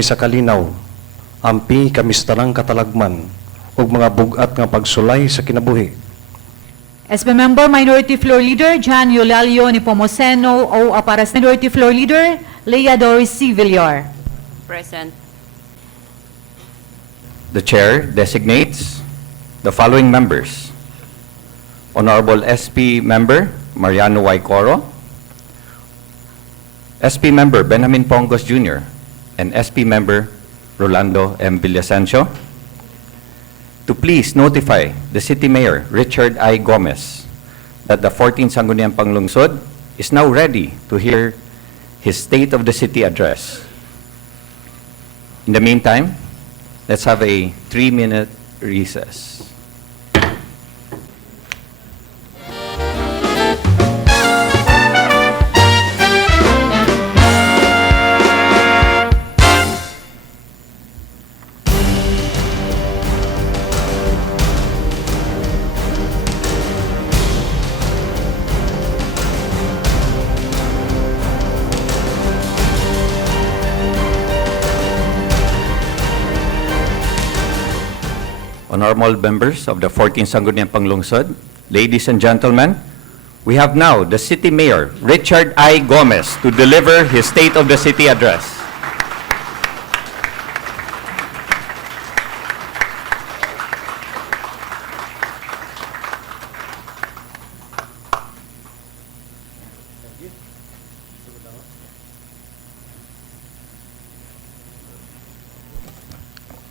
kisakalinaw, ampi kamistanang katalagman, ug mga bugat nga pagsulay sa kinabuhi. SB Member Minority Floor Leader John Eulalio Nepomuceno o Aparas Minority Floor Leader Leia Doris C. Villar. Present. The Chair designates the following members: Honorable SP Member Mariano Y. Coro, SP Member Benjamin Pongos Jr., and SP Member Rolando M. Villasencio, to please notify the City Mayor Richard I. Gomez that the 14th Sangguniang Panglungsod is now ready to hear his State of the City address. In the meantime, let's have a 3-minute recess. Honorable members of the 14th Sangguniang Panglungsod, ladies and gentlemen, we have now the City Mayor, Richard I. Gomez, to deliver his State of the City address.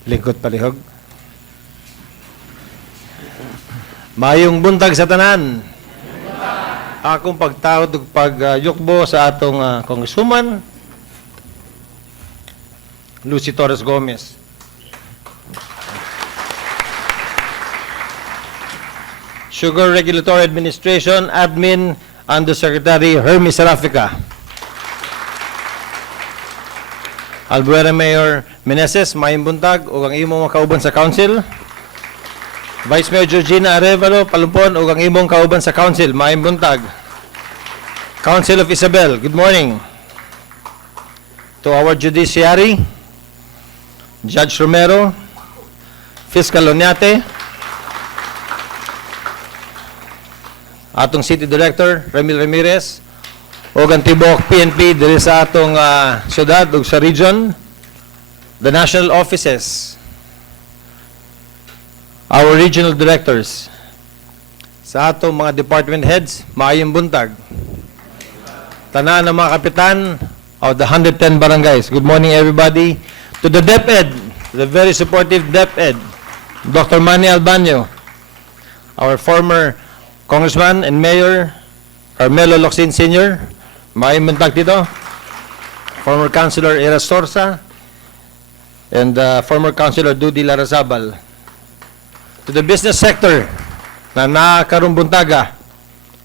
Lingkod palihog. Mayong buntag sa tanan. Akong pagtawad ug pagyukbo sa atong Congresswoman Lucy Torres Gomez. Sugar Regulatory Administration Admin Undersecretary Hermes Serafica. Albuera Mayor Meneses, mayong buntag ug ang imong makauban sa council. Vice Mayor Georgina Arevalo, Palumpon, ug ang imong kauban sa council, maayong buntag. Council of Isabel, good morning. To our judiciary, Judge Romero, Fiscal Onyate, atong City Director, Ramil Ramirez, ug ang tibok PNP diri sa atong syudad ug sa region, the national offices, our regional directors, sa atong mga department heads, maayong buntag. Tanan ng mga kapitan of the 110 barangays. Good morning, everybody. To the DepEd, the very supportive DepEd, Dr. Manny Albanyo, our former Congressman and Mayor, Carmelo Locsin Sr., maayong buntag dito. Former Councilor Eras Sorsa, and former Councilor Dudy Larrazabal. To the business sector na nakarumbuntaga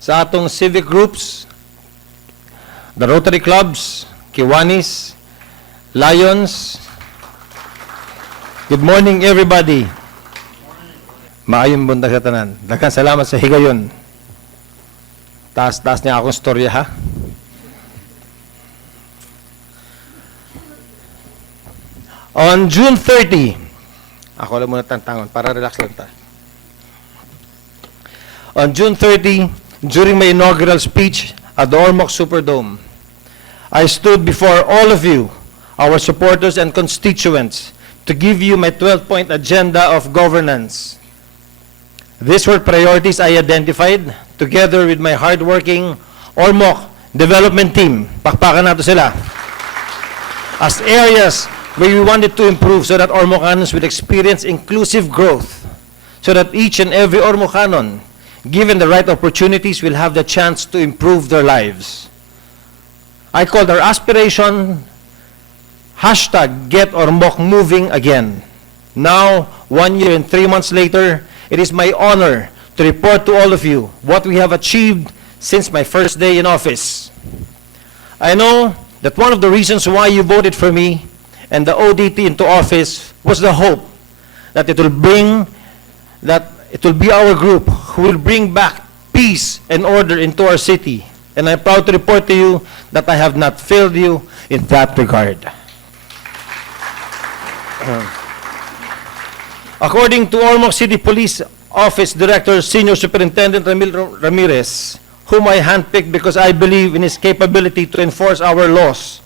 sa atong civic groups, the Rotary Clubs, Kiwanis, Lions. Good morning, everybody. Maayong buntag sa tanan. Daghang salamat sa higayon. Taas-taas niya akong storya, ha? On June 30, ako lang muna tantangon para relax lang tayo. On June 30, during my inaugural speech at the Ormoc Superdome, I stood before all of you, our supporters and constituents, to give you my 12-point agenda of governance. These were priorities I identified together with my hardworking Ormoc development team. Pakpakan nato sila. As areas where we wanted to improve so that Ormocanans will experience inclusive growth, so that each and every Ormocanon, given the right opportunities, will have the chance to improve their lives. I called our aspiration, #GetOrmoc Moving Again. Now, 1 year and 3 months later, it is my honor to report to all of you what we have achieved since my first day in office. I know that one of the reasons why you voted for me and the ODT into office was the hope that it will be our group who will bring back peace and order into our city. And I'm proud to report to you that I have not failed you in that regard. According to Ormoc City Police Office Director Senior Superintendent Ramil Ramirez, whom I handpicked because I believe in his capability to enforce our laws,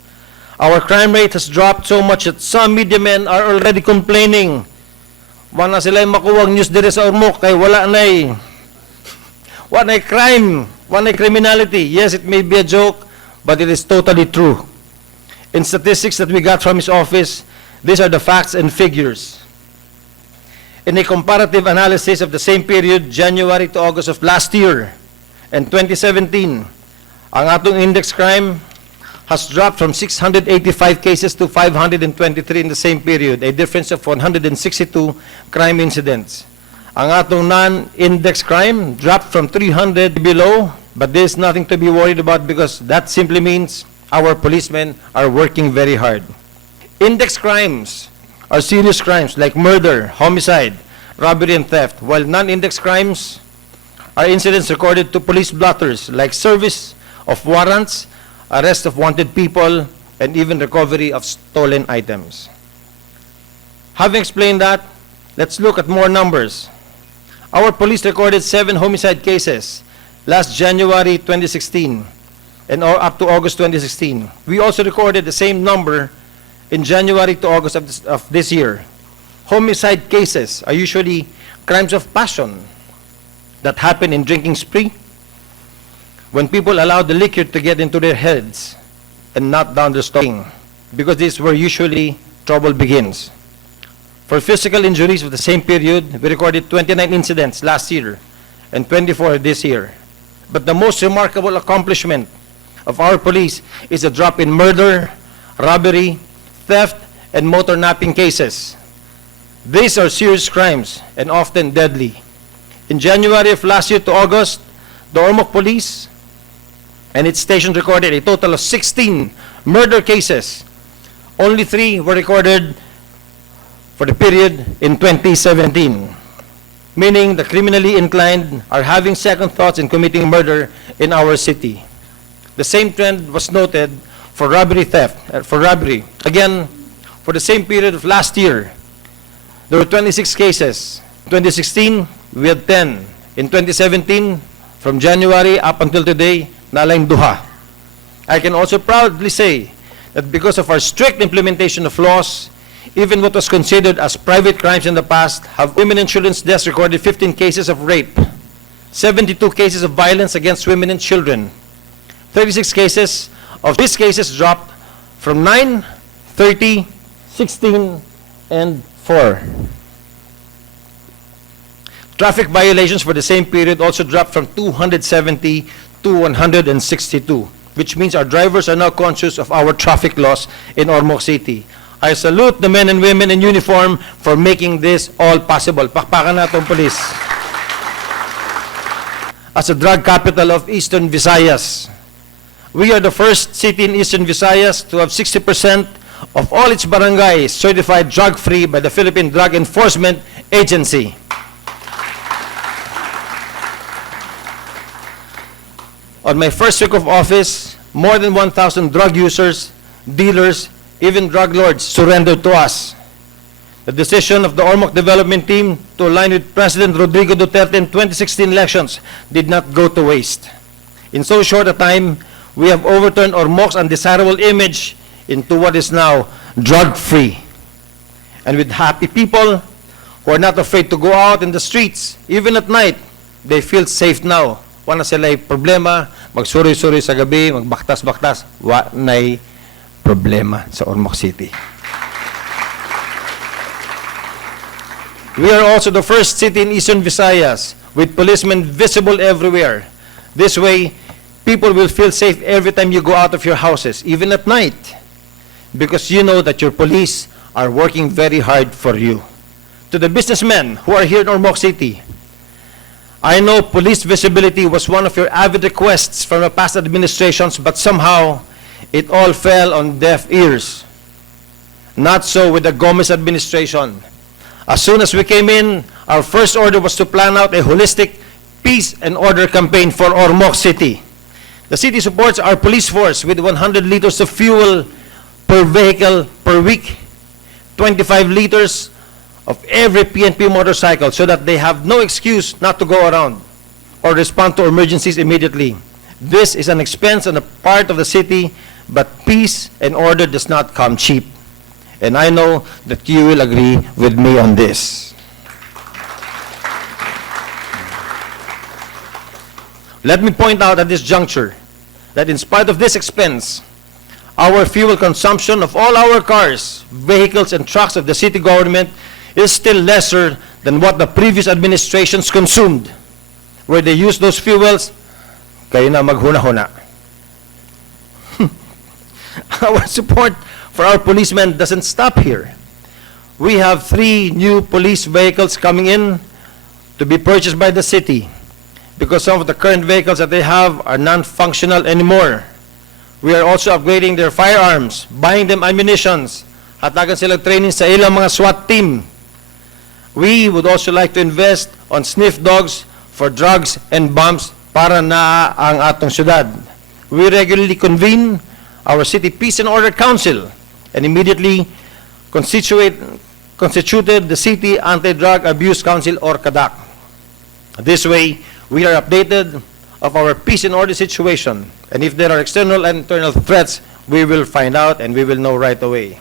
our crime rate has dropped so much that some media men are already complaining. Wala sila makuwang news dire sa Ormoc kay wala na'y crime, wala na'y criminality. Yes, it may be a joke, but it is totally true. In statistics that we got from his office, these are the facts and figures. In a comparative analysis of the same period, January to August of last year, and 2017, ang atong index crime has dropped from 685 cases to 523 in the same period, a difference of 162 crime incidents. Ang atong non-index crime dropped from 300 below, but there is nothing to be worried about because that simply means our policemen are working very hard. Index crimes are serious crimes like murder, homicide, robbery, and theft, while non-index crimes are incidents recorded to police blotters like service of warrants, arrest of wanted people, and even recovery of stolen items. Having explained that, let's look at more numbers. Our police recorded 7 homicide cases last January 2016 and up to August 2016. We also recorded the same number in January to August of this year. Homicide cases are usually crimes of passion that happen in drinking spree, when people allow the liquor to get into their heads and not down their stomach, because this is where usually trouble begins. For physical injuries of the same period, we recorded 29 incidents last year and 24 this year. But the most remarkable accomplishment of our police is a drop in murder, robbery, theft, and motor napping cases. These are serious crimes and often deadly. In January of last year to August, the Ormoc Police and its station recorded a total of 16 murder cases. Only 3 were recorded for the period in 2017, meaning the criminally inclined are having second thoughts in committing murder in our city. The same trend was noted for robbery Again, for the same period of last year, there were 26 cases. In 2016, we had 10. In 2017, from January up until today, nalang duha. I can also proudly say that because of our strict implementation of laws, even what was considered as private crimes in the past, have women and children's deaths recorded 15 cases of rape, 72 cases of violence against women and children. 36 cases of these cases dropped from 9, 30, 16, and 4. Traffic violations for the same period also dropped from 270 to 162, which means our drivers are now conscious of our traffic laws in Ormoc City. I salute the men and women in uniform for making this all possible. Pakpakan natong police. As a drug capital of Eastern Visayas, we are the first city in Eastern Visayas to have 60% of all its barangays certified drug-free by the Philippine Drug Enforcement Agency. On my first week of office, more than 1,000 drug users, dealers, even drug lords surrendered to us. The decision of the Ormoc development team to align with President Rodrigo Duterte in 2016 elections did not go to waste. In so short a time, we have overturned Ormoc's undesirable image into what is now drug-free. And with happy people who are not afraid to go out in the streets, even at night, they feel safe now. Wala sila'y problema, magsuri-suri sa gabi, magbaktas-baktas, na'y problema sa Ormoc City. We are also the first city in Eastern Visayas with policemen visible everywhere. This way, people will feel safe every time you go out of your houses, even at night, because you know that your police are working very hard for you. To the businessmen who are here in Ormoc City, I know police visibility was one of your avid requests from the past administrations, but somehow it all fell on deaf ears. Not so with the Gomez administration. As soon as we came in, our first order was to plan out a holistic peace and order campaign for Ormoc City. The city supports our police force with 100 liters of fuel per vehicle per week, 25 liters of every PNP motorcycle so that they have no excuse not to go around or respond to emergencies immediately. This is an expense on the part of the city, but peace and order does not come cheap. And I know that you will agree with me on this. Let me point out at this juncture that in spite of this expense, our fuel consumption of all our cars, vehicles, and trucks of the city government is still lesser than what the previous administrations consumed. Where they use those fuels, kayo na maghuna-huna. Our support for our policemen doesn't stop here. We have 3 new police vehicles coming in to be purchased by the city because some of the current vehicles that they have are non-functional anymore. We are also upgrading their firearms, buying them ammunitions, hatagan silang training sa ilang mga SWAT team. We would also like to invest on sniff dogs for drugs and bombs para na ang atong syudad. We regularly convene our City Peace and Order Council and immediately constituted the City Anti-Drug Abuse Council or CADAC. This way, we are updated of our peace and order situation, and if there are external and internal threats, we will find out and we will know right away.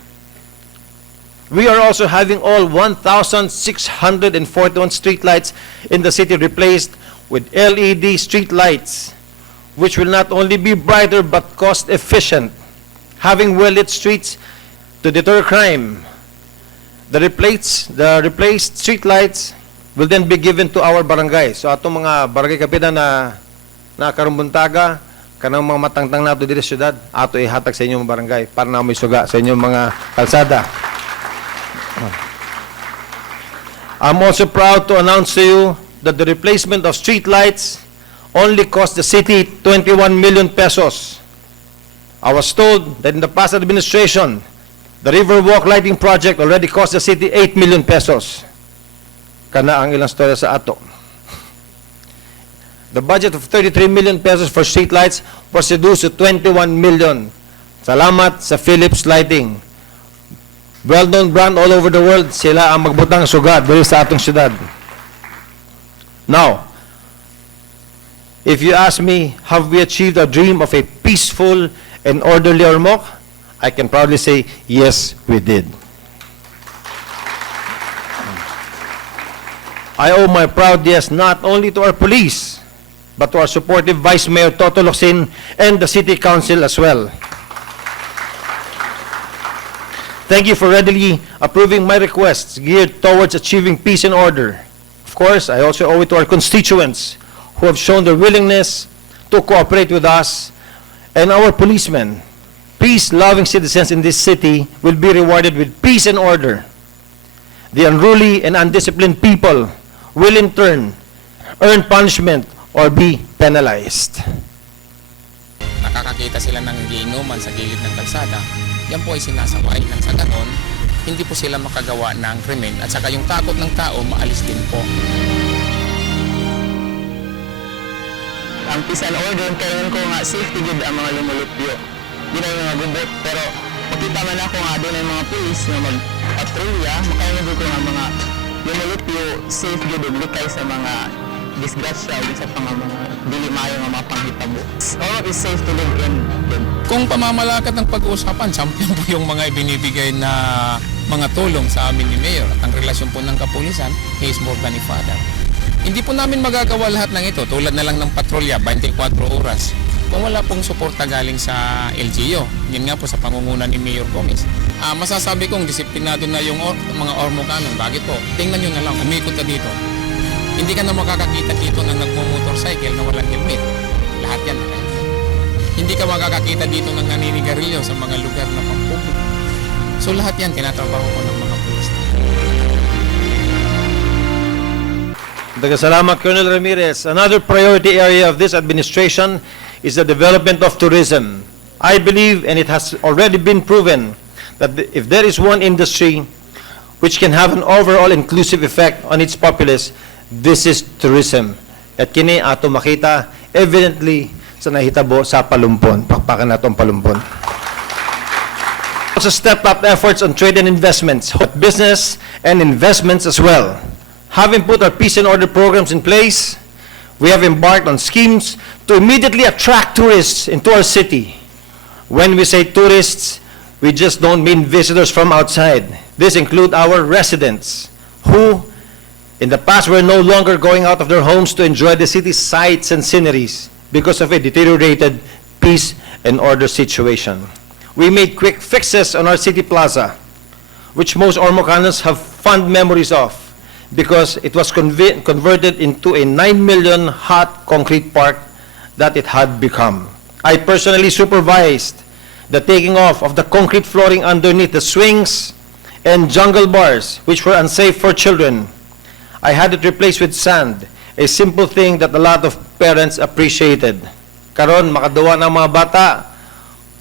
We are also having all 1,641 streetlights in the city replaced with LED streetlights, which will not only be brighter but cost efficient, having well-lit streets to deter crime. The replaced streetlights will then be given to our barangay. So atong mga barangay kapitan na nakarumbuntaga, kanang mga matangtang nato diri sa syudad, ato ihatag sa inyong barangay para na may suga sa inyong mga kalsada. I'm also proud to announce to you that the replacement of streetlights only cost the city 21 million pesos. I was told that in the past administration, the Riverwalk Lighting Project already cost the city 8 million pesos. Kana ang ilang storya sa ato. The budget of 33 million pesos for streetlights was reduced to 21 million. Salamat sa Philips Lighting. Well-known brand all over the world, sila ang magbutang sugat dito sa atong syudad. Now, if you ask me, have we achieved a dream of a peaceful and orderly Ormoc? I can proudly say, yes, we did. I owe my proud yes not only to our police, but to our supportive Vice Mayor Toto Locsin and the City Council as well. Thank you for readily approving my requests geared towards achieving peace and order. Of course, I also owe it to our constituents who have shown their willingness to cooperate with us and our policemen. Peace-loving citizens in this city will be rewarded with peace and order. The unruly and undisciplined people will in turn earn punishment or be penalized. Nakakakita sila ng giinuman sa gilid ng kalsada. Yan po ay sinasaway nang sa ganon, hindi po sila makagawa ng krimen at saka yung takot ng tao maalis din po. Ang peace and order, kailan ko nga safety good ang mga lumulupyo. Di na yung mga gubot, pero makita man ako nga doon ang mga police na mag-patrolya, makailan ko nga mga lumulupyo safe good and likay sa mga disgrasya sa mga dili maayo nga mga panghitabo. All is safe to live in. Kung pamamalakad ng pag-uusapan, champion po yung mga ibinibigay na mga tulong sa amin ni Mayor at ang relasyon po ng kapulisan, he is more than a father. Hindi po namin magagawa lahat ng ito, tulad na lang ng patrolya, 24 oras. Kung wala pong suporta galing sa LGU, yun nga po sa pangunguna ni Mayor Gomez. Masasabi kong disiplinado na yung mga Ormocanon. Bakit po? Tingnan nyo na lang, umikot na dito. Hindi ka na makakakita dito na nagmo-motorcycle na walang helmet. Lahat yan na. Hindi ka makakakita dito ng naninigarilyo sa mga lugar na pampubliko. So lahat yan, tinatrabaho ko ng mga pulis. Salamat, Colonel Ramirez. Another priority area of this administration is the development of tourism. I believe, and it has already been proven, that if there is one industry which can have an overall inclusive effect on its populace, this is tourism. At kini ato makita evidently sa nahitabo sa Palumpon. Pakpakan nato ang Palumpon. Also stepped up efforts on trade and investments, business and investments as well. Having put our peace and order programs in place, we have embarked on schemes to immediately attract tourists into our city. When we say tourists, we just don't mean visitors from outside. This includes our residents, who in the past were no longer going out of their homes to enjoy the city's sights and sceneries because of a deteriorated peace and order situation. We made quick fixes on our city plaza, which most Ormocanos have fond memories of, because it was converted into a 9 million hot concrete park that it had become. I personally supervised the taking off of the concrete flooring underneath the swings and jungle bars, which were unsafe for children. I had it replaced with sand, a simple thing that a lot of parents appreciated. Karon, makadawa ng mga bata,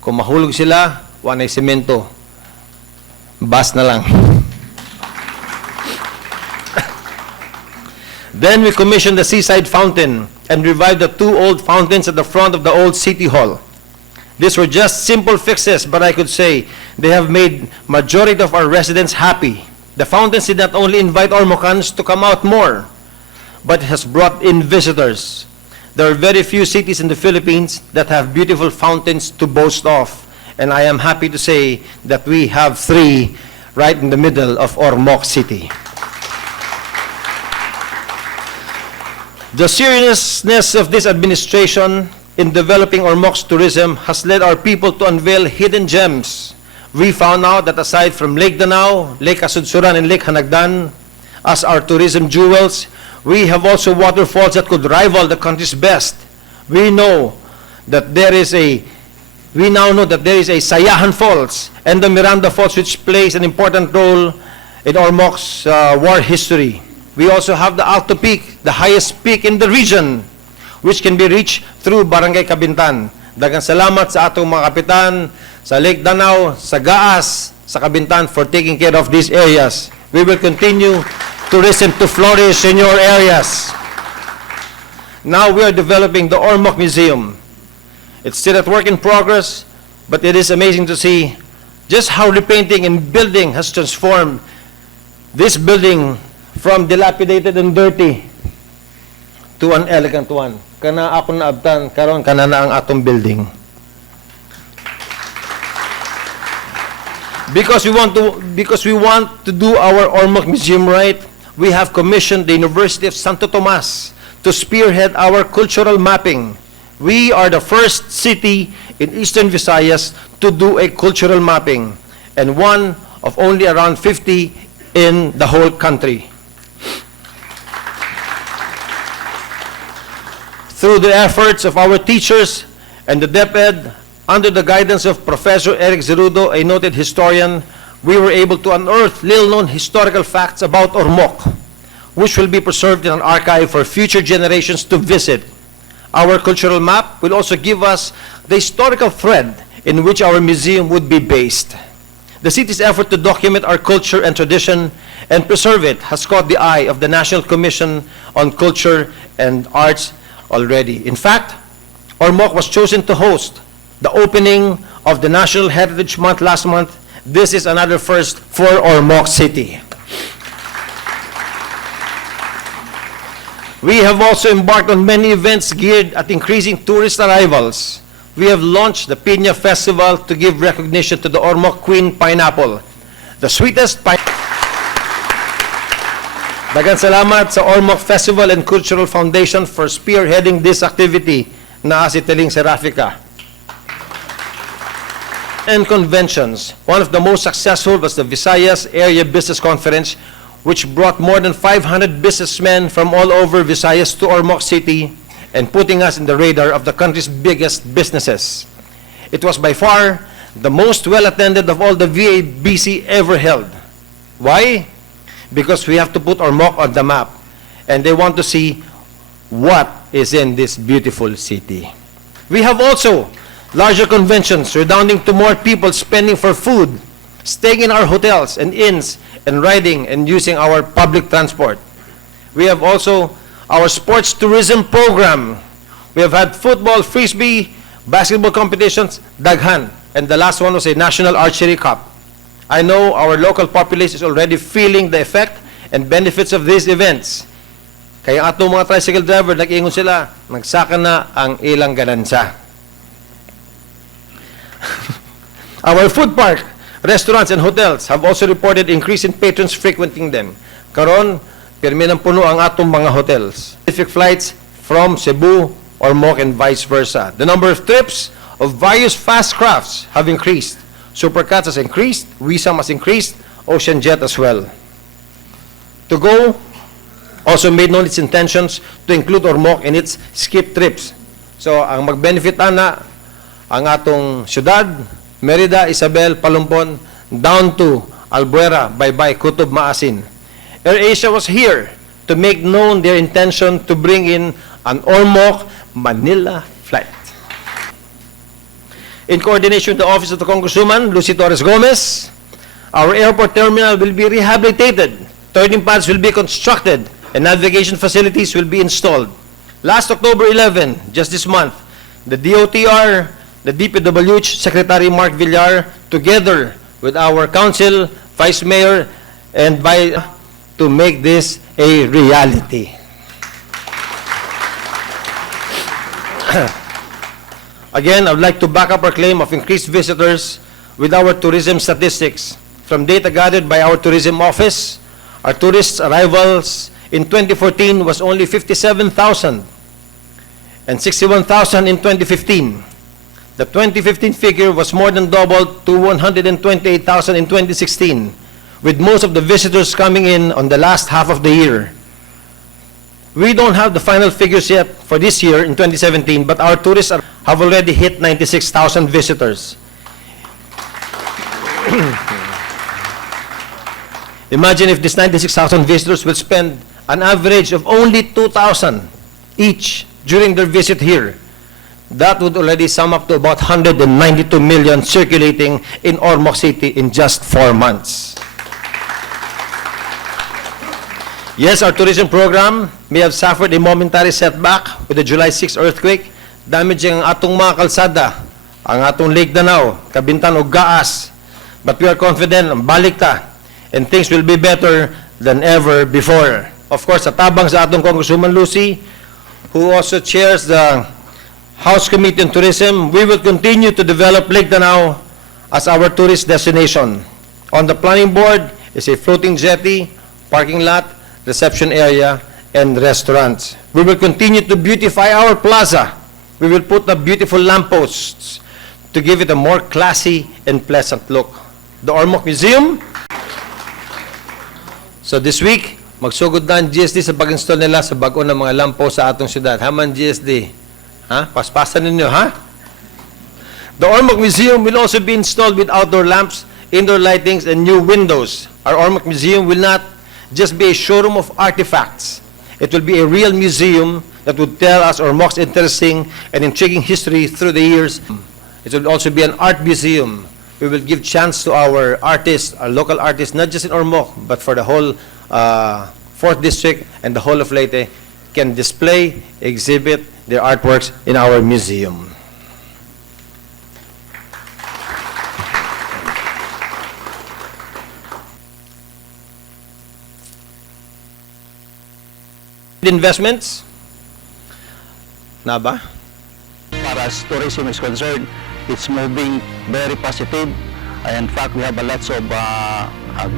kung mahulog sila, wanay semento. Bas na lang. Then we commissioned the seaside fountain and revived the 2 old fountains at the front of the old city hall. These were just simple fixes, but I could say they have made majority of our residents happy. The fountains did not only invite Ormocans to come out more, but it has brought in visitors. There are very few cities in the Philippines that have beautiful fountains to boast of, and I am happy to say that we have 3 right in the middle of Ormoc City. The seriousness of this administration in developing Ormoc's tourism has led our people to unveil hidden gems. We found out that aside from Lake Danao, Lake Asudsuran, and Lake Hanagdan as our tourism jewels, we have also waterfalls that could rival the country's best. We now know that there is a Sayahan Falls and the Miranda Falls, which plays an important role in Ormoc's war history. We also have the Alto Peak, the highest peak in the region, which can be reached through Barangay Cabintan. Daghang salamat sa atong mga kapitan, sa Lake Danao, sa Gaas, sa Cabintan for taking care of these areas. We will continue tourism to flourish in your areas. Now we are developing the Ormoc Museum. It's still at work in progress, but it is amazing to see just how repainting and building has transformed this building from dilapidated and dirty to an elegant one. Kana ako naabtan, karon kana na ang atong building. Because we want to do our Ormoc Museum right, we have commissioned the University of Santo Tomas to spearhead our cultural mapping. We are the first city in Eastern Visayas to do a cultural mapping, and one of only around 50 in the whole country. Through the efforts of our teachers and the DepEd, under the guidance of Professor Eric Zerudo, a noted historian, we were able to unearth little-known historical facts about Ormoc, which will be preserved in an archive for future generations to visit. Our cultural map will also give us the historical thread in which our museum would be based. The city's effort to document our culture and tradition and preserve it has caught the eye of the National Commission on Culture and Arts already. In fact, Ormoc was chosen to host the opening of the National Heritage Month last month. This is another first for Ormoc City. We have also embarked on many events geared at increasing tourist arrivals. We have launched the Piña Festival to give recognition to the Ormoc Queen Pineapple, the sweetest pineapple. Daghang salamat sa Ormoc Festival and Cultural Foundation for spearheading this activity na si Teling Serafica. And conventions. One of the most successful was the Visayas Area Business Conference, which brought more than 500 businessmen from all over Visayas to Ormoc City and putting us in the radar of the country's biggest businesses. It was by far the most well-attended of all the VABC ever held. Why? Because we have to put Ormoc on the map, and they want to see what is in this beautiful city. We have also larger conventions redounding to more people spending for food, staying in our hotels and inns, and riding and using our public transport. We have also our sports tourism program. We have had football, frisbee, basketball competitions, daghan, and the last one was a National Archery Cup. I know our local populace is already feeling the effect and benefits of these events. Kaya atong mga tricycle driver, nag-ingon sila, nagsaka na ang ilang ganansa. Our food park, restaurants, and hotels have also reported increase in patrons frequenting them. Karon, pirmi ng puno ang atong mga hotels. Specific flights from Cebu or Moc and vice versa. The number of trips of various fast crafts have increased. Supercats has increased, Wisam has increased, Ocean Jet as well. To go also made known its intentions to include Ormoc in its skip trips. So, ang mag-benefit na ang atong syudad, Merida, Isabel, Palumpon, down to Albuera, Baybay, Kutob, Maasin. AirAsia was here to make known their intention to bring in an Ormoc Manila flight. In coordination with the Office of the Congresswoman, Lucy Torres Gomez, our airport terminal will be rehabilitated, turning pads will be constructed, and navigation facilities will be installed. Last October 11, just this month, the DOTR, the DPWH Secretary Mark Villar, together with our council, Vice Mayor, and to make this a reality. Again, I would like to back up our claim of increased visitors with our tourism statistics. From data gathered by our tourism office, our tourist arrivals in 2014 was only 57,000 and 61,000 in 2015. The 2015 figure was more than doubled to 128,000 in 2016, with most of the visitors coming in on the last half of the year. We don't have the final figures yet for this year in 2017, but our tourists have already hit 96,000 visitors. Imagine if these 96,000 visitors will spend an average of only 2,000 each during their visit here. That would already sum up to about 192 million circulating in Ormoc City in just 4 months. Yes, our tourism program may have suffered a momentary setback with the July 6 earthquake, damaging ang atong mga kalsada, ang atong Lake Danao, Kabintan o Gaas. But we are confident, balik ta, and things will be better than ever before. Of course, atabang sa atong Congresswoman Lucy, who also chairs the House Committee on Tourism, we will continue to develop Lake Danao as our tourist destination. On the planning board is a floating jetty, parking lot, reception area, and restaurants. We will continue to beautify our plaza. We will put up beautiful lampposts to give it a more classy and pleasant look. The Ormoc Museum. So this week, magsugod na ang GSD sa pag-install nila sa bago ng mga lamppost sa atong syudad. Haman GSD. Ha? Paspasan ninyo, ha? The Ormoc Museum will also be installed with outdoor lamps, indoor lightings, and new windows. Our Ormoc Museum will not just be a showroom of artifacts. It will be a real museum that would tell us Ormoc's interesting and intriguing history through the years. It will also be an art museum. We will give chance to our artists, our local artists, not just in Ormoc, but for the whole 4th District and the whole of Leyte, can display, exhibit their artworks in our museum. Investments na ba? Para as tourism is concerned, it's moving very positive. In fact, we have a lots of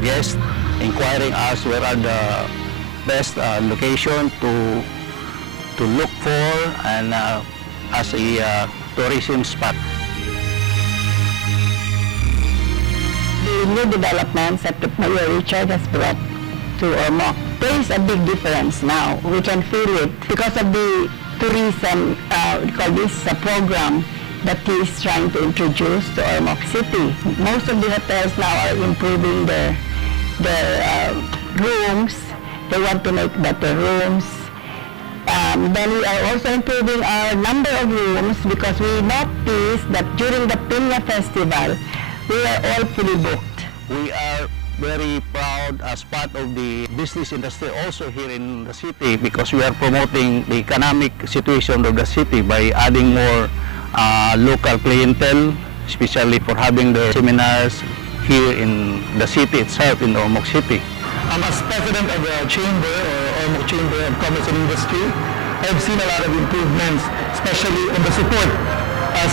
guests inquiring us where are the best location to look for and as a tourism spot. The new developments that Mayor Richard has brought to Ormoc, there is a big difference now. We can feel it because of the tourism, we call this a program that he is trying to introduce to Ormoc City. Most of the hotels now are improving their rooms. They want to make better rooms. Then we are also improving our number of rooms because we noticed that during the Piña Festival, we are all fully booked. We are very proud as part of the business industry also here in the city because we are promoting the economic situation of the city by adding more local clientele, especially for having the seminars, here in the city itself, in Ormoc City. As president of the Chamber or Ormoc Chamber of Commerce and Industry, I've seen a lot of improvements, especially on the support as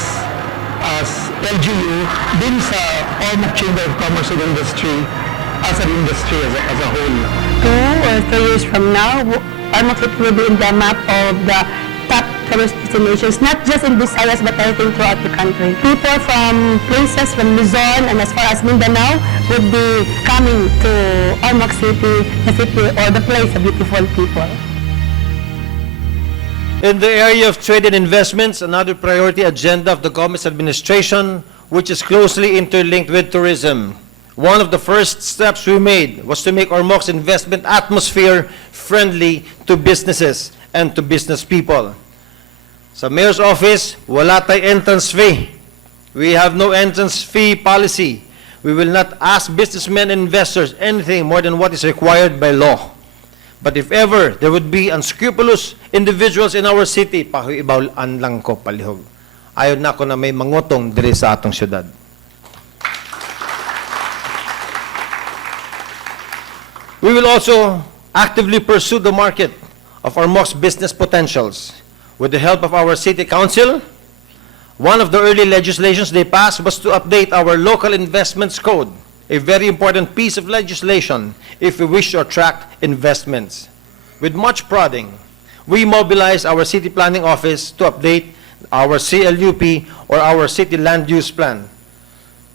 LGU din sa Ormoc Chamber of Commerce and Industry as an industry as a whole. 2 or 3 years from now, Ormoc City will be in the map of the top tourist destinations, not just in Visayas but I think throughout the country. People from places from Luzon and as far as Mindanao would be coming to Ormoc City, the city or the place of beautiful people. In the area of trade and investments, another priority agenda of the Gomez administration, which is closely interlinked with tourism. One of the first steps we made was to make Ormoc's investment atmosphere friendly to businesses and to business people. Sa Mayor's Office, wala tayong entrance fee. We have no entrance fee policy. We will not ask businessmen and investors anything more than what is required by law. But if ever there would be unscrupulous individuals in our city, pahuibawaan lang ko palihog. Ayaw na ko na may mangutong diri sa atong syudad. We will also actively pursue the market of Ormoc's business potentials. With the help of our City Council, one of the early legislations they passed was to update our local investments code, a very important piece of legislation if we wish to attract investments. With much prodding, we mobilized our City Planning Office to update our CLUP or our City Land Use Plan.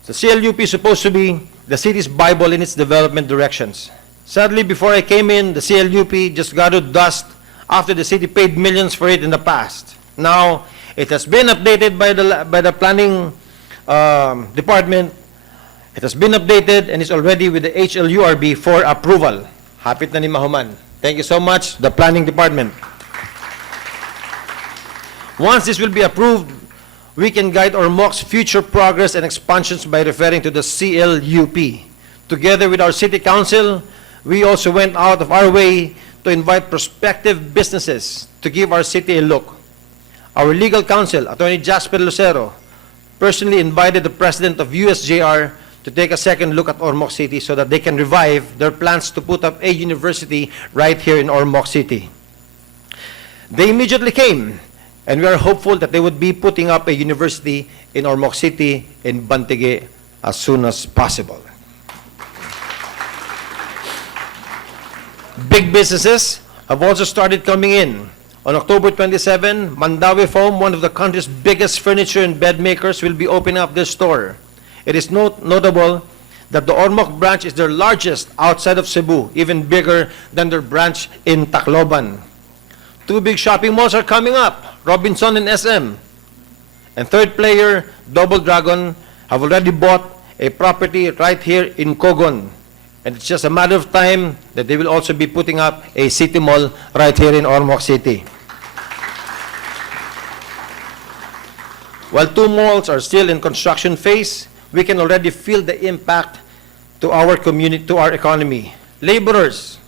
The CLUP is supposed to be the city's Bible in its development directions. Sadly, before I came in, the CLUP just gathered dust after the city paid millions for it in the past. Now, it has been updated by the planning department. It has been updated and is already with the HLURB for approval. Hapit na ni Mahuman. Thank you so much, the planning department. Once this will be approved, we can guide Ormoc's future progress and expansions by referring to the CLUP. Together with our city council, we also went out of our way to invite prospective businesses to give our city a look. Our legal counsel, Attorney Jasper Lucero, personally invited the president of USJR to take a second look at Ormoc City so that they can revive their plans to put up a university right here in Ormoc City. They immediately came, and we are hopeful that they would be putting up a university in Ormoc City in Bantige as soon as possible. Big businesses have also started coming in. On October 27, Mandawi Foam, one of the country's biggest furniture and bed makers, will be opening up their store. It is notable that the Ormoc branch is their largest outside of Cebu, even bigger than their branch in Tacloban. 2 big shopping malls are coming up, Robinson and SM. And third player, Double Dragon, have already bought a property right here in Cogon. And it's just a matter of time that they will also be putting up a city mall right here in Ormoc City. While 2 malls are still in construction phase, we can already feel the impact to our community, to our economy. Laborers,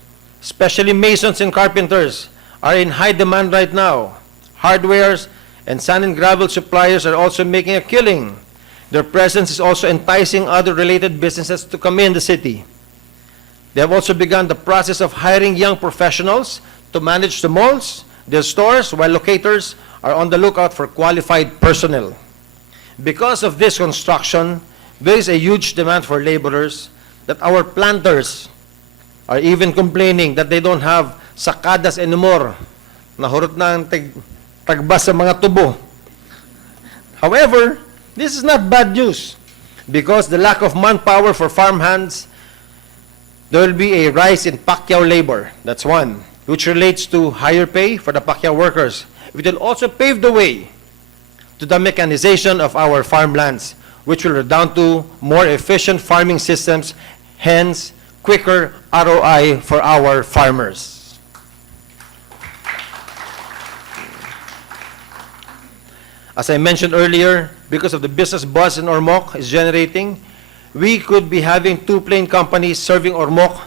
especially masons and carpenters, are in high demand right now. Hardwares and sand and gravel suppliers are also making a killing. Their presence is also enticing other related businesses to come in the city. They have also begun the process of hiring young professionals to manage the malls, their stores, while locators are on the lookout for qualified personnel. Because of this construction, there is a huge demand for laborers that our planters are even complaining that they don't have sakadas anymore. Nahurot na ang tagbas sa mga tubo. However, this is not bad news because the lack of manpower for farmhands, there will be a rise in Pacquiao labor. That's one, which relates to higher pay for the Pacquiao workers. It will also pave the way to the mechanization of our farmlands, which will redound to more efficient farming systems, hence quicker ROI for our farmers. As I mentioned earlier, because of the business buzz in Ormoc is generating, we could be having 2 plane companies serving Ormoc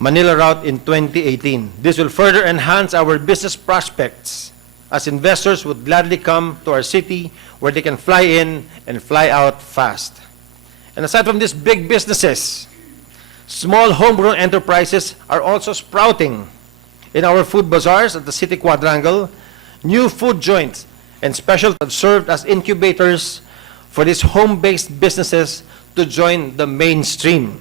Manila route in 2018. This will further enhance our business prospects as investors would gladly come to our city where they can fly in and fly out fast. And aside from these big businesses, small homegrown enterprises are also sprouting. In our food bazaars at the City Quadrangle, new food joints and special have served as incubators for these home-based businesses to join the mainstream.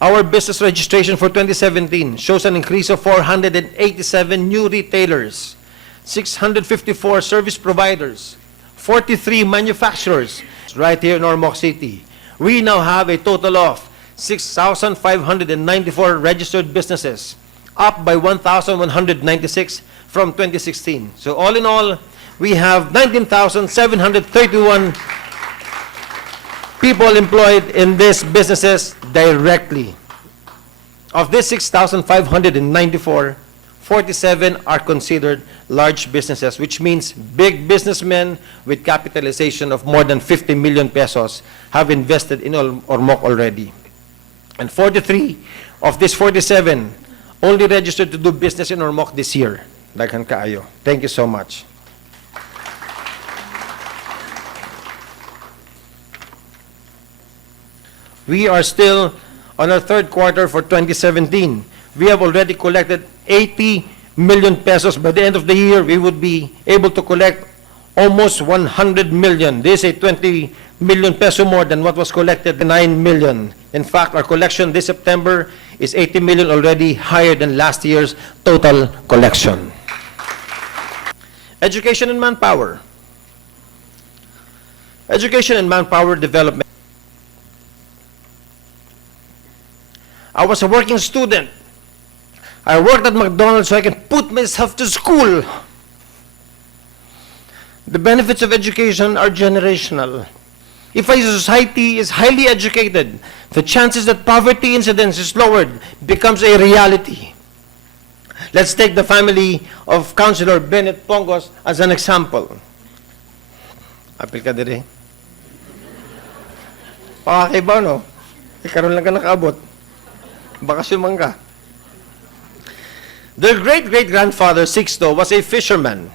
Our business registration for 2017 shows an increase of 487 new retailers, 654 service providers, 43 manufacturers right here in Ormoc City. We now have a total of 6,594 registered businesses, up by 1,196 from 2016. So all in all, we have 19,731 people employed in these businesses directly. Of these 6,594, 47 are considered large businesses, which means big businessmen with capitalization of more than 50 million pesos have invested in Ormoc already. And 43 of these 47 only registered to do business in Ormoc this year. Daghan kaayo. Thank you so much. We are still on our third quarter for 2017. We have already collected 80 million pesos. By the end of the year, we would be able to collect almost 100 million. This is a 20 million peso more than what was collected, 9 million. In fact, our collection this September is 80 million, already higher than last year's total collection. Education and manpower. Education and manpower development. I was a working student. I worked at McDonald's so I can put myself to school. The benefits of education are generational. If a society is highly educated, the chances that poverty incidence is lowered becomes a reality. Let's take the family of Councilor Bennett Pongos as an example. Apil ka dire. Pakakaiba, no? Ikaroon lang ka nakaabot. Bakasyon man ka. Their great-great-grandfather, Sixto, was a fisherman.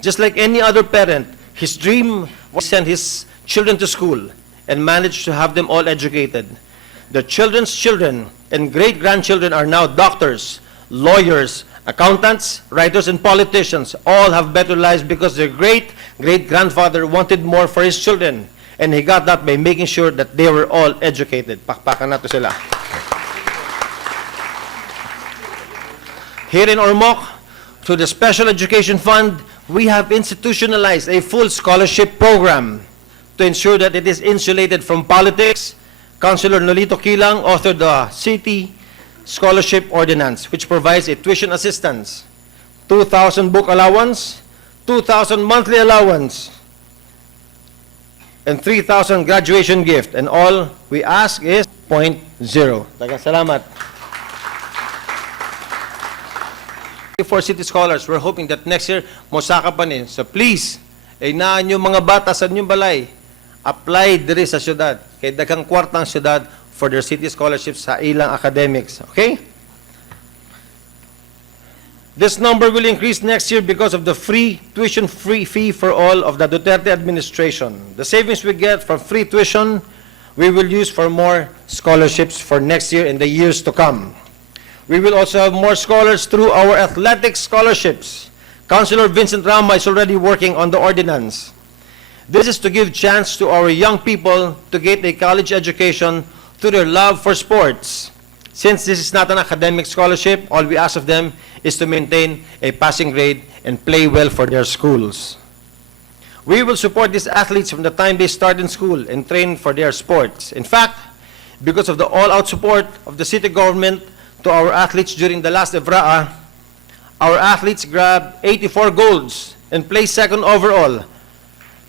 Just like any other parent, his dream was to send his children to school and managed to have them all educated. Their children's children and great-grandchildren are now doctors, lawyers, accountants, writers, and politicians. All have better lives because their great-great-grandfather wanted more for his children. And he got that by making sure that they were all educated. Pakpakan nato sila. Here in Ormoc, through the Special Education Fund, we have institutionalized a full scholarship program to ensure that it is insulated from politics. Councilor Nolito Kilang authored the City Scholarship Ordinance, which provides a tuition assistance, 2,000 book allowance, 2,000 monthly allowance, and 3,000 graduation gift. And all we ask is 0.0. Daghang salamat. For City Scholars, we're hoping that next year, mosaka pa ni. So please, inaan nyo mga bata sa inyong balay, apply diri sa syudad. Kay daghang kwartang syudad for their city scholarships sa ilang academics. Okay? This number will increase next year because of the free tuition-free fee for all of the Duterte administration. The savings we get from free tuition, we will use for more scholarships for next year and the years to come. We will also have more scholars through our athletic scholarships. Councilor Vincent Rama is already working on the ordinance. This is to give chance to our young people to get a college education through their love for sports. Since this is not an academic scholarship, all we ask of them is to maintain a passing grade and play well for their schools. We will support these athletes from the time they start in school and train for their sports. In fact, because of the all-out support of the city government to our athletes during the last Evraa, our athletes grabbed 84 golds and placed second overall.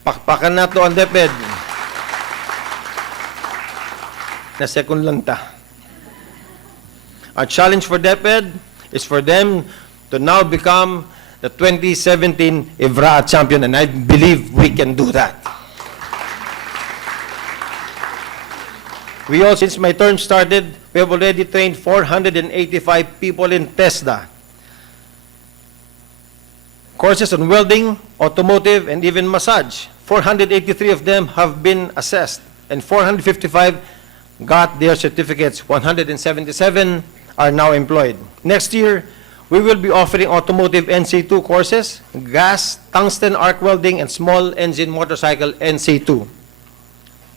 Pakpakan na to ang DepEd. Na second lang ta. Our challenge for DepEd is for them to now become the 2017 Evraa champion, and I believe we can do that. We also, since my term started, we have already trained 485 people in TESDA. Courses on welding, automotive, and even massage. 483 of them have been assessed. and 455 got their certificates. 177 are now employed. Next year, we will be offering automotive NC2 courses, gas, tungsten arc welding, and small engine motorcycle NC2.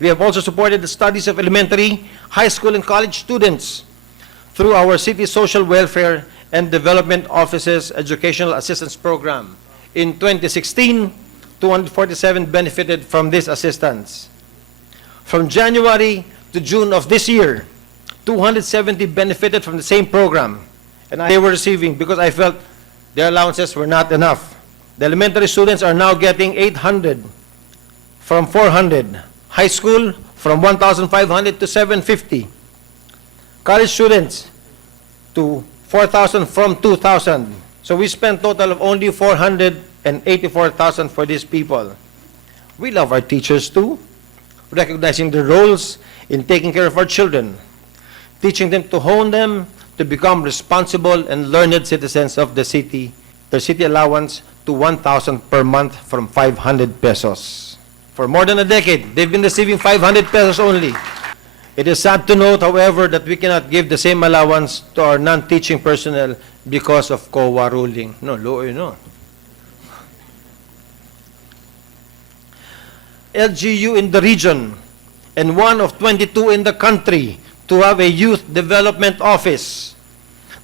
We have also supported the studies of elementary, high school, and college students through our City Social Welfare and Development Office's Educational Assistance Program. In 2016, 247 benefited from this assistance. From January to June of this year, 270 benefited from the same program, and they were receiving because I felt their allowances were not enough. The elementary students are now getting 800 from 400. High school from 1,500 to 750. College students to 4,000 from 2,000. So we spent total of only 484,000 for these people. We love our teachers too, recognizing their roles in taking care of our children, teaching them to hone them to become responsible and learned citizens of the city. Their city allowance to 1,000 per month from 500 pesos. For more than a decade, they've been receiving 500 pesos only. It is sad to note, however, that we cannot give the same allowance to our non-teaching personnel because of COA ruling. No, no. LGU in the region and one of 22 in the country to have a youth development office.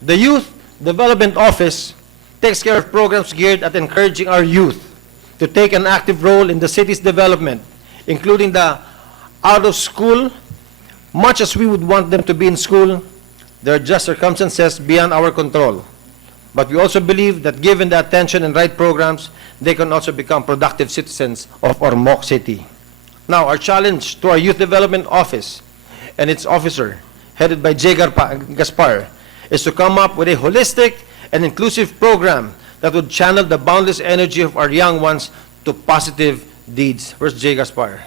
The Youth Development Office takes care of programs geared at encouraging our youth to take an active role in the city's development, including the out of school. Much as we would want them to be in school, there are just circumstances beyond our control. But we also believe that given the attention and right programs, they can also become productive citizens of Ormoc City. Now, our challenge to our Youth Development Office and its officer, headed by J. Gaspar, is to come up with a holistic and inclusive program that would channel the boundless energy of our young ones to positive deeds. Where's J. Gaspar?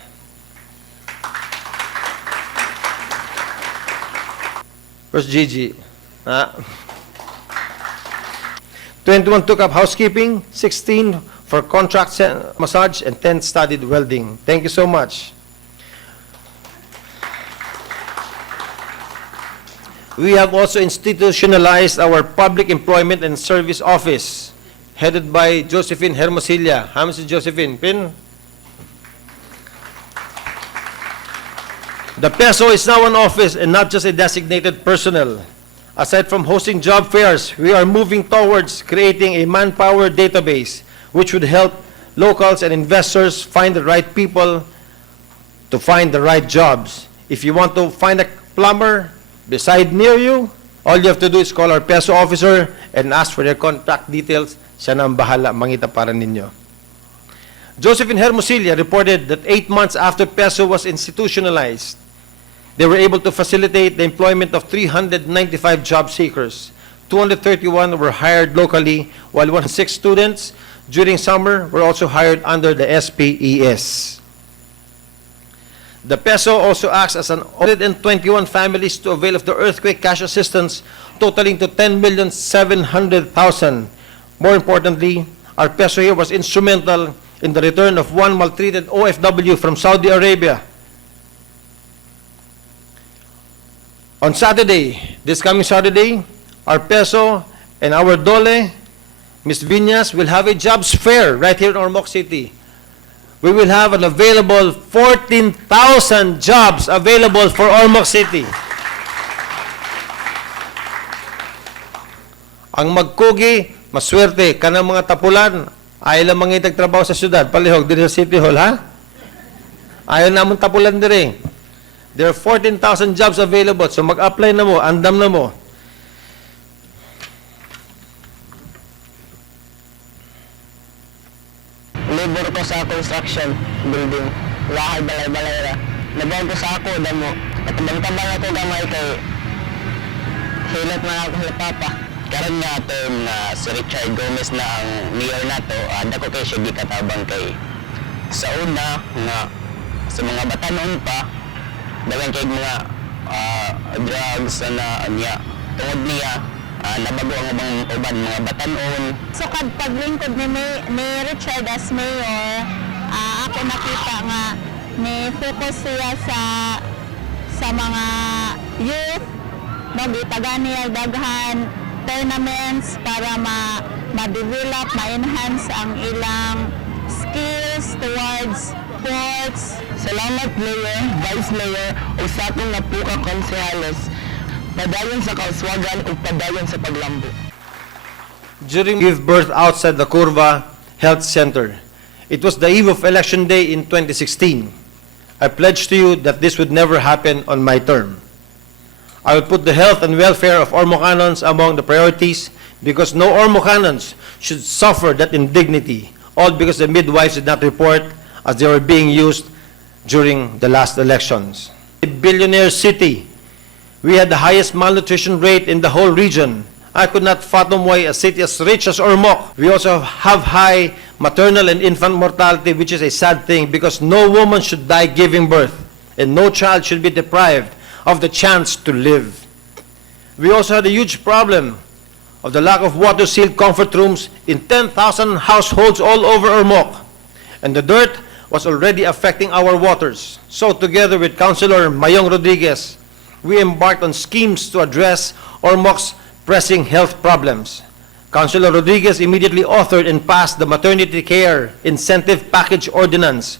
Where's Gigi? 21 took up housekeeping, 16 for contract massage, and 10 studied welding. Thank you so much. We have also institutionalized our Public Employment and Service Office, headed by Josephine Hermosilla. How Mrs. Josephine? Pin? The PESO is now an office and not just a designated personnel. Aside from hosting job fairs, we are moving towards creating a manpower database which would help locals and investors find the right people to find the right jobs. If you want to find a plumber beside near you, all you have to do is call our PESO officer and ask for their contact details. Siya na ang bahala, mangita para ninyo. Josephine Hermosilla reported that 8 months after PESO was institutionalized, they were able to facilitate the employment of 395 job seekers. 231 were hired locally, while 106 students during summer were also hired under the SPES. The PESO also acts as an 121 families to avail of the earthquake cash assistance, totaling to 10,700,000. More importantly, our PESO here was instrumental in the return of one maltreated OFW from Saudi Arabia. On Saturday, this coming Saturday, our PESO and our DOLE, Ms. Viñas, will have a jobs fair right here in Ormoc City. We will have an available 14,000 jobs available for Ormoc City. Ang magkugi, maswerte, kanang mga tapulan, ayaw lang mangitag trabaho sa syudad, palihog, dito sa City Hall, ha? Ayaw namon tapulan dire. There are 14,000 jobs available, so mag-apply na mo, andam na mo. Labor ko sa construction building. Lahay balay-balay ra. Nabawag ko sa ako, damo. At tabang-tabang ako gamay kay hilot man ako sa papa. Karon nga aton na si Richard Gomez na ang mayor nato, dako kay siya gikatabang kay sa una nga sa mga batanon pa dagan kay mga drugs na niya tungod niya nabago ang ubang uban mga batanon. So kad paglingkod ni Richard as mayor, ako nakita nga Ni focus siya sa mga youth, magitagan niya daghan tournaments para ma-develop, ma-enhance ang ilang skills towards sports. Salamat, Mayor, Vice Mayor, o sa atong napuka konsehales. Padayon sa kauswagan o padayon sa paglambo. During give birth outside the Curva Health Center. It was the eve of Election Day in 2016. I pledge to you that this would never happen on my term. I will put the health and welfare of Ormocanons among the priorities because no Ormocanons should suffer that indignity, all because the midwives did not report as they were being used during the last elections. A billionaire city, we had the highest malnutrition rate in the whole region. I could not fathom why a city as rich as Ormoc. We also have high maternal and infant mortality, which is a sad thing because no woman should die giving birth and no child should be deprived of the chance to live. We also had a huge problem of the lack of water-sealed comfort rooms in 10,000 households all over Ormoc, and the dirt was already affecting our waters. So together with Councilor Mayong Rodriguez, we embarked on schemes to address Ormoc's pressing health problems. Councilor Rodriguez immediately authored and passed the Maternity Care Incentive Package Ordinance,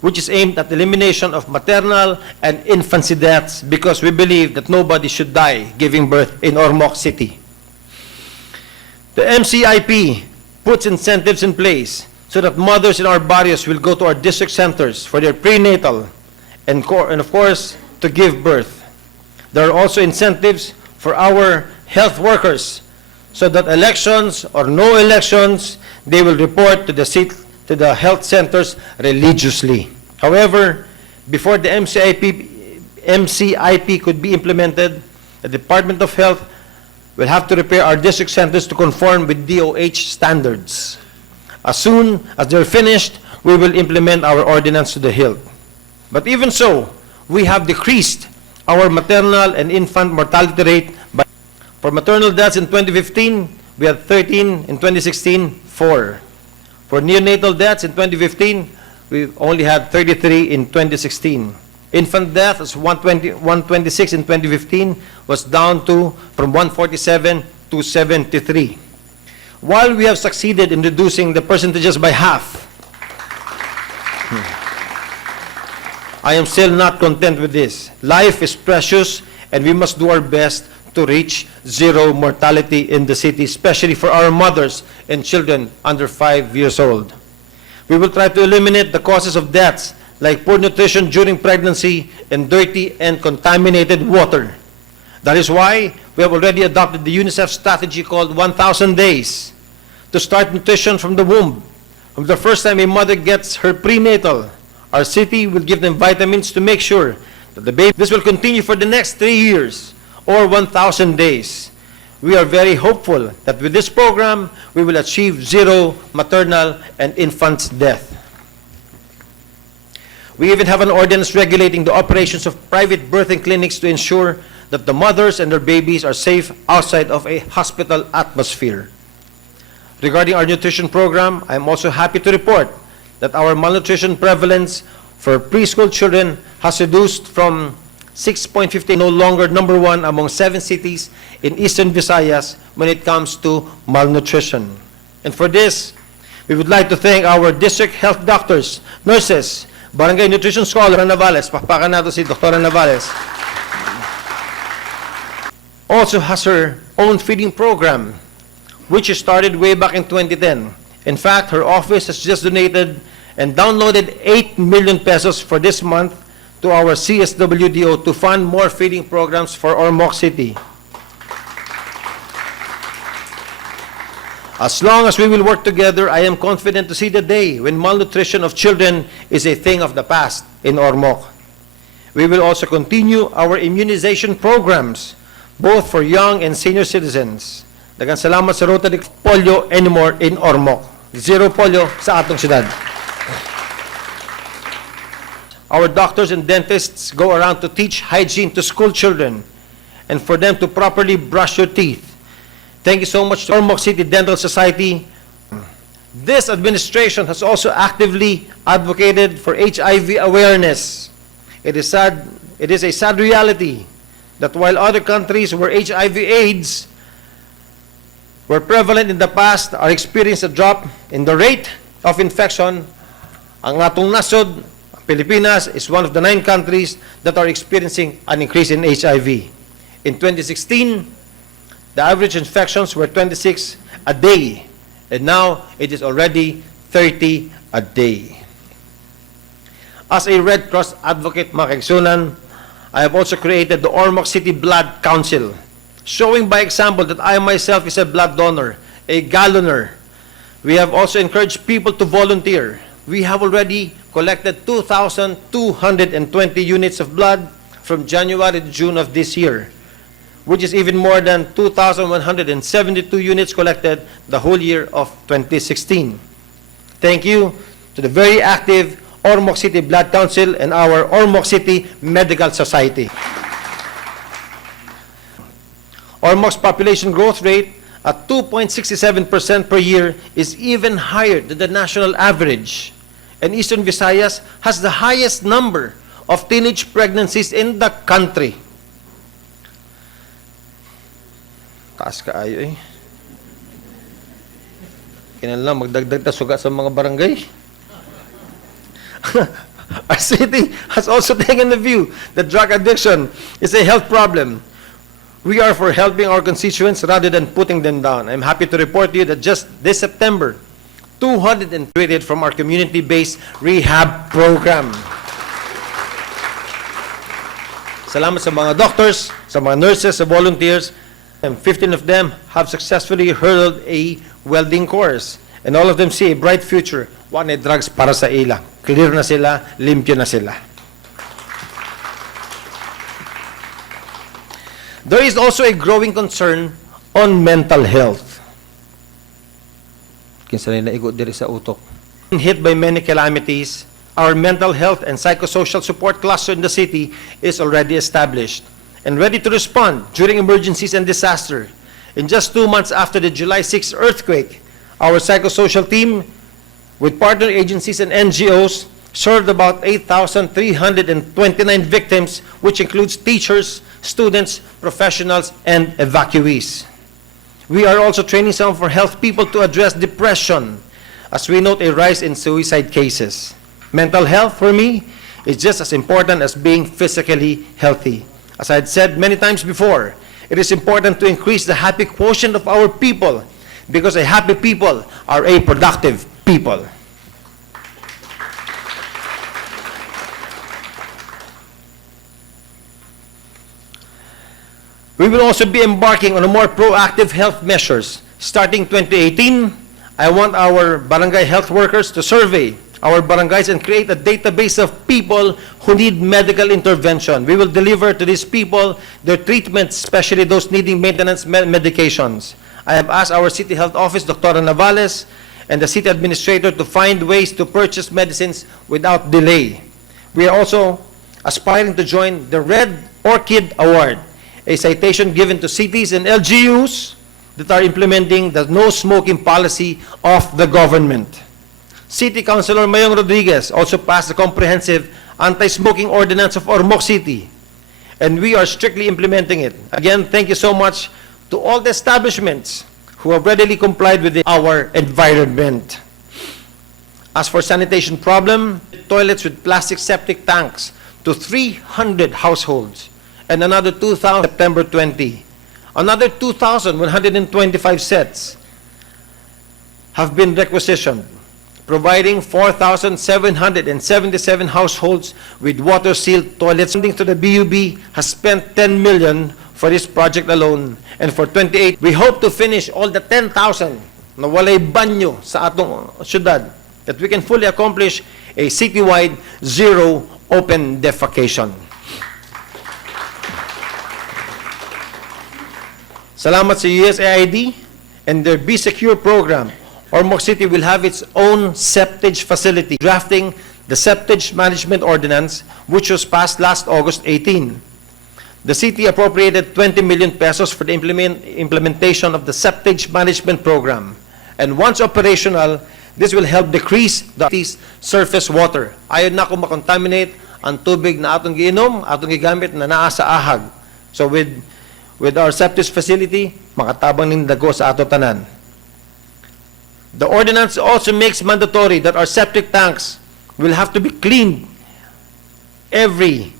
which is aimed at elimination of maternal and infancy deaths because we believe that nobody should die giving birth in Ormoc City. The MCIP puts incentives in place so that mothers in our barrios will go to our district centers for their prenatal and of course, to give birth. There are also incentives for our health workers so that elections or no elections, they will report to the health centers religiously. However, before the MCIP could be implemented, the Department of Health will have to repair our district centers to conform with DOH standards. As soon as they're finished, we will implement our ordinance to the hilt. But even so, we have decreased our maternal and infant mortality rate by. For maternal deaths in 2015, we had 13. In 2016, 4. For neonatal deaths in 2015, we only had 33 in 2016. Infant death is 126 in 2015, was down from 147 to 73. While we have succeeded in reducing the percentages by half, I am still not content with this. Life is precious, and we must do our best to reach zero mortality in the city, especially for our mothers and children under 5 years old. We will try to eliminate the causes of deaths like poor nutrition during pregnancy and dirty and contaminated water. That is why we have already adopted the UNICEF strategy called 1,000 Days to start nutrition from the womb. From the first time a mother gets her prenatal, our city will give them vitamins to make sure that the baby. This will continue for the next 3 years or 1,000 days. We are very hopeful that with this program, we will achieve zero maternal and infant death. We even have an ordinance regulating the operations of private birthing clinics to ensure that the mothers and their babies are safe outside of a hospital atmosphere. Regarding our nutrition program, I am also happy to report that our malnutrition prevalence for preschool children has reduced from 6.50, no longer number 1 among 7 cities in Eastern Visayas when it comes to malnutrition. And for this, we would like to thank our district health doctors, nurses, barangay nutrition scholar Navales, pakpakan nato si Dr. Navales, also has her own feeding program, which started way back in 2010. In fact, her office has just donated and downloaded 8 million pesos for this month to our CSWDO to fund more feeding programs for Ormoc City. As long as we will work together, I am confident to see the day when malnutrition of children is a thing of the past in Ormoc. We will also continue our immunization programs, both for young and senior citizens. Daghang salamat sa Rotary polio anymore in Ormoc. Zero polio sa atong syudad. Our doctors and dentists go around to teach hygiene to school children and for them to properly brush your teeth. Thank you so much to Ormoc City Dental Society. This administration has also actively advocated for HIV awareness. It is a sad reality that while other countries where HIV/AIDS were prevalent in the past are experiencing a drop in the rate of infection, ang atong nasod, Pilipinas, is one of the 9 countries that are experiencing an increase in HIV. In 2016, the average infections were 26 a day, and now it is already 30 a day. As a Red Cross advocate, mga kaigsunan, I have also created the Ormoc City Blood Council, showing by example that I myself is a blood donor, a galloner. We have also encouraged people to volunteer. We have already collected 2,220 units of blood from January to June of this year, which is even more than 2,172 units collected the whole year of 2016. Thank you to the very active Ormoc City Blood Council and our Ormoc City Medical Society. Ormoc's population growth rate at 2.67% per year is even higher than the national average. And Eastern Visayas has the highest number of teenage pregnancies in the country. Taas ka ayo eh. Kailan lang magdagdag ta suga sa mga barangay. Our city has also taken the view that drug addiction is a health problem. We are for helping our constituents rather than putting them down. I'm happy to report to you that just this September, 200 created from our community-based rehab program. Salamat sa mga doctors, sa mga nurses, sa volunteers, and 15 of them have successfully hurdled a welding course. And all of them see a bright future. One drugs para sa ila. Clear na sila, limpyo na sila. There is also a growing concern on mental health. Kinsa na naigo diri sa utok. Hit by many calamities, our mental health and psychosocial support cluster in the city is already established and ready to respond during emergencies and disaster. In just 2 months after the July 6 earthquake, our psychosocial team, with partner agencies and NGOs, served about 8,329 victims, which includes teachers, students, professionals, and evacuees. We are also training some of our health people to address depression, as we note a rise in suicide cases. Mental health, for me, is just as important as being physically healthy. As I had said many times before, it is important to increase the happy quotient of our people, because a happy people are a productive people. We will also be embarking on a more proactive health measures. Starting 2018, I want our barangay health workers to survey our barangays and create a database of people who need medical intervention. We will deliver to these people their treatments, especially those needing maintenance medications. I have asked our City Health Office, Dr. Navales, and the City Administrator to find ways to purchase medicines without delay. We are also aspiring to join the Red Orchid Award, a citation given to cities and LGUs that are implementing the no smoking policy of the government. City Councilor Mayong Rodriguez also passed the comprehensive anti-smoking ordinance of Ormoc City, and we are strictly implementing it. Again, thank you so much to all the establishments who have readily complied with our environment. As for sanitation problem, toilets with plastic septic tanks to 300 households, and another 2,000 September 20. Another 2,125 sets have been requisitioned, providing 4,777 households with water-sealed toilets. Funding to the BUB has spent 10 million for this project alone. And for 28, we hope to finish all the 10,000 na walay banyo sa atong syudad, that we can fully accomplish a citywide zero open defecation. Salamat sa USAID and their Be Secure program. Ormoc City will have its own septage facility, drafting the Septage Management Ordinance, which was passed last August 18. The city appropriated 20 million pesos for the implementation of the Septage Management Program. And once operational, This will help decrease the surface water. Ayaw na kung makontaminate ang tubig na atong giinom, atong gigamit na naa sa ahag. So with our septic facility, makatabang ning dago sa ato tanan. The ordinance also makes mandatory that our septic tanks will have to be cleaned every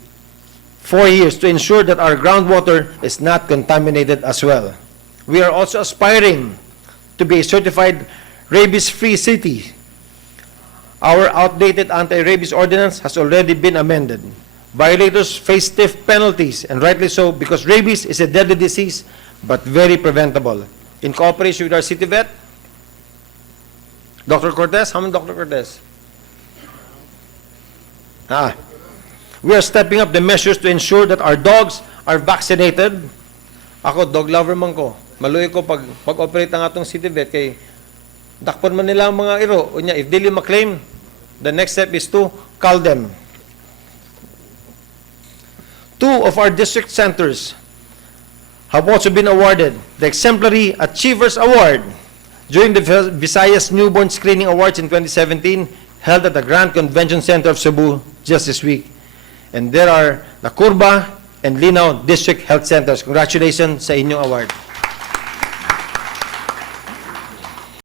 4 years to ensure that our groundwater is not contaminated as well. We are also aspiring to be a certified rabies-free city. Our outdated anti-rabies ordinance has already been amended. Violators face stiff penalties, and rightly so, because rabies is a deadly disease, but very preventable. In cooperation with our city vet, Dr. Cortez, how many Dr. Cortez? We are stepping up the measures to ensure that our dogs are vaccinated. Ako, dog lover man ko. Maluwi ko pag-operate ang atong city vet kay dakpon man nila ang mga iro. Unya, if dili maklaim, the next step is to call them. 2 of our district centers have also been awarded the Exemplary Achievers Award during the Visayas Newborn Screening Awards in 2017 held at the Grand Convention Center of Cebu just this week. And there are the Curba and Linao District Health Centers. Congratulations sa inyong award.